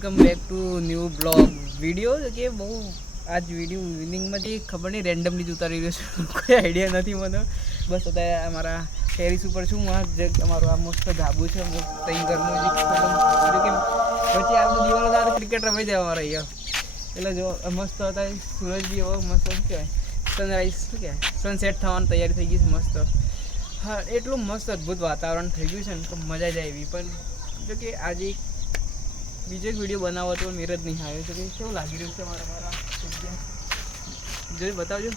welcome back to new blog video કે બહુ આજ વિડીયો ઇવનિંગમાં જે ખબર નહીં રેન્ડમલી જ ઉતારી રહ્યો છું કોઈ આઈડિયા નથી મને બસ અત્યારે અમારા ટેરિસ ઉપર છું હું જે અમારું આ મસ્ત ધાબુ છે તઈ ઘરનું જે કે પછી આપણે દિવાલો સાથે ક્રિકેટ રમી જવા રહીએ એટલે જો મસ્ત હતા સૂરજ બી એવો મસ્ત શું કહેવાય સનરાઈઝ શું કહેવાય સનસેટ થવાની તૈયારી થઈ ગઈ છે મસ્ત હા એટલું મસ્ત અદ્ભુત વાતાવરણ થઈ ગયું છે ને તો મજા જાય એવી પણ જો કે આજે બીજો એક વિડીયો બનાવો તો મેર જ નહીં આવ્યો છે કે કેવું લાગી રહ્યું છે મારા જગ્યા જોઈ બતાવજો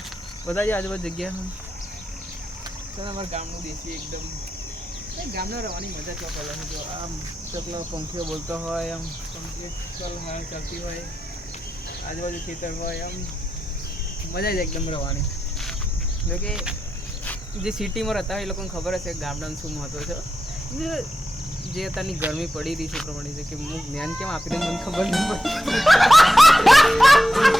આજુબાજુ જગ્યા ચાલ અમારા ગામનું દેશી એકદમ ગામના રહેવાની મજા તો પહેલાં જો આમ ચકલો પંખીઓ બોલતો હોય આમ પંખીઓ ચાલતી હોય આજુબાજુ ખેતર હોય આમ મજા જ એકદમ રહેવાની જોકે જે સિટીમાં રહેતા હોય એ લોકોને ખબર હશે ગામડાનું શું મહત્વ છે જે અત્યારની ગરમી પડી રહી છે પ્રમાણે છે કે હું જ્ઞાન કેમ આપી દઉં મને ખબર નહીં પડી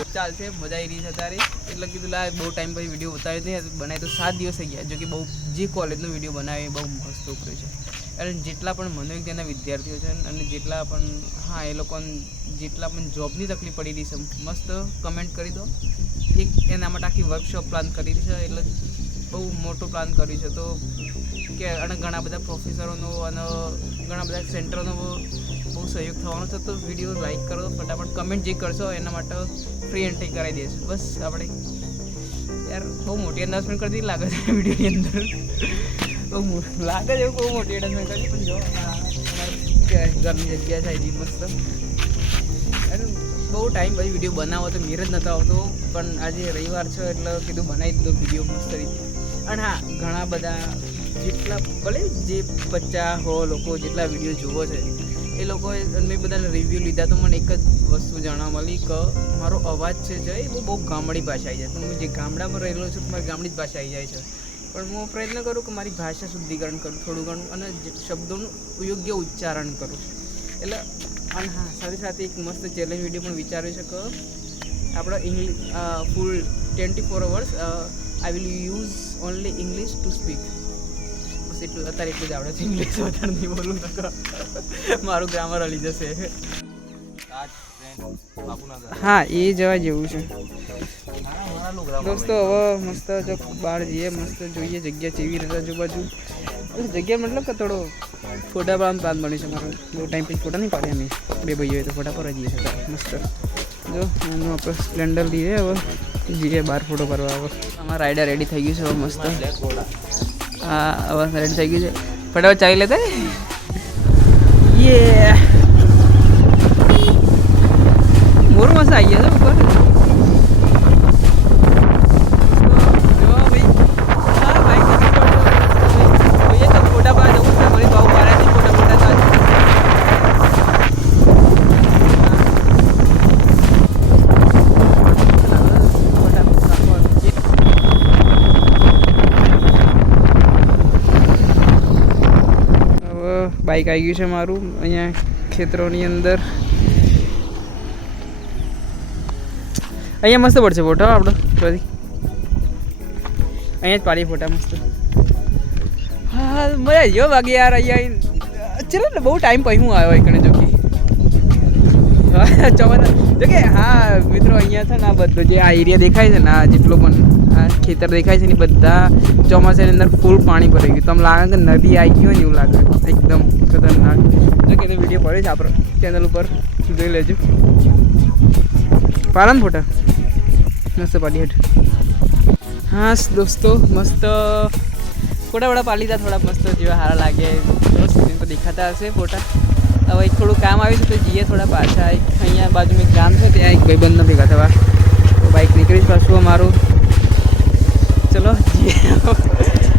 ચાલશે મજા આવી રહી છે તારી એટલે કીધું લા બહુ ટાઈમ પછી વિડીયો ઉતાર્યો નહીં બનાવી તો 7 દિવસ થઈ ગયા જો કે બહુ જે કોલેજનો વિડીયો બનાવ્યો એ બહુ મસ્ત ઉતર્યો છે અને જેટલા પણ મનોવિજ્ઞાનના વિદ્યાર્થીઓ છે અને જેટલા પણ હા એ લોકોને જેટલા પણ જોબની તકલીફ પડી રહી છે મસ્ત કમેન્ટ કરી દો એક એના માટે આખી વર્કશોપ પ્લાન કરી છે એટલે બહુ મોટો પ્લાન કર્યું છે તો કે અને ઘણા બધા પ્રોફેસરોનો અને ઘણા બધા સેન્ટરોનો બહુ સહયોગ થવાનો છે તો વિડીયો લાઈક કરો ફટાફટ કમેન્ટ જે કરશો એના માટે ફ્રી એન્ટ્રી કરાવી દઈશું બસ આપણે યાર બહુ મોટી એનાઉન્સમેન્ટ કરી દીધી લાગે છે વિડીયોની અંદર બહુ લાગે છે બહુ મોટી એનાઉન્સમેન્ટ કરી પણ જો ઘરની જગ્યા થાય મસ્ત અરે બહુ ટાઈમ પછી વિડીયો બનાવો તો મેર જ નહોતો આવતો પણ આજે રવિવાર છે એટલે કીધું બનાવી દીધો વિડીયો મસ્ત રીતે અને હા ઘણા બધા જેટલા ભલે જે 50 લોકો જેટલા વિડીયો જુઓ છે એ લોકોએ મેં બધાને રિવ્યૂ લીધા તો મને એક જ વસ્તુ જાણવા મળી કે મારો અવાજ છે જે એ બહુ ગામડી ભાષા આવી જાય પણ હું જે ગામડામાં રહેલો છું મારી ગામડી જ ભાષા આવી જાય છે પણ હું પ્રયત્ન કરું કે મારી ભાષા શુદ્ધિકરણ કરું થોડું ઘણું અને જે શબ્દોનું યોગ્ય ઉચ્ચારણ કરું એટલે અને હા સાથે સાથે એક મસ્ત ચેલેન્જ વિડીયો પણ વિચાર્યું છે કે આપણે English full 24 hours I will use only English to speak બસ એટલું અત્યારે એટલું જ આવડે છે ઇંગ્લિશ વધારે નહીં બોલું તો મારું ગ્રામર હલી જશે હા એ જવા જેવું છે દોસ્તો હવે મસ્ત જો બહાર જઈએ મસ્ત જોઈએ જગ્યા ચેવી રીતે આજુબાજુ જગ્યા મતલબ કે થોડો ફોટા પાડવાનો પ્લાન બન્યો છે મારો બહુ ટાઈમ પછી ફોટા નહીં પાડ્યા અમે બે ભાઈઓ તો ફોટા પર જઈએ છીએ મસ્ત જો આનું આપણે સ્પ્લેન્ડર લઈએ હવે જઈએ બહાર ફોટો કરવા હવે અમારા રાઈડર રેડી થઈ ગયું છે હવે મસ્ત હા હવે રેડી થઈ ગયું છે ફટાફટ ચાલી લેતા યે મોર મસ્ત આવી ગયા છે ઉપર બાઇક આવી ગયું છે મારું અહીંયા ખેતરોની અંદર અહીંયા મસ્ત પડશે ફોટો આપણો બધી અહીંયા જ પાડી ફોટા મસ્ત હા મજા જો બાકી યાર અહીંયા ચલો ને બહુ ટાઈમ પછી હું આવ્યો એકને જો કે ચોમાસા જો કે હા મિત્રો અહીંયા છે ને આ બધો જે આ એરિયા દેખાય છે ને આ જેટલો પણ આ ખેતર દેખાય છે ને બધા ચોમાસાની અંદર ફૂલ પાણી ભરાઈ ગયું તમને લાગે કે નદી આવી ગઈ હોય ને એવું લાગે એકદમ ખતરનાક જો કે એનો વિડીયો પડે છે આપણો ચેનલ ઉપર જોઈ લેજો પાલન ફોટા મસ્ત પાડી હેઠ હા દોસ્તો મસ્ત ફોટા વડા પાડી લીધા થોડા મસ્ત જેવા સારા લાગે તો દેખાતા હશે ફોટા હવે થોડું કામ આવ્યું છે તો જઈએ થોડા પાછા અહીંયા બાજુમાં એક ગામ છે ત્યાં એક ભાઈબંધને ભેગા થવા તો બાઇક નીકળી પાછું અમારું ચલો જઈએ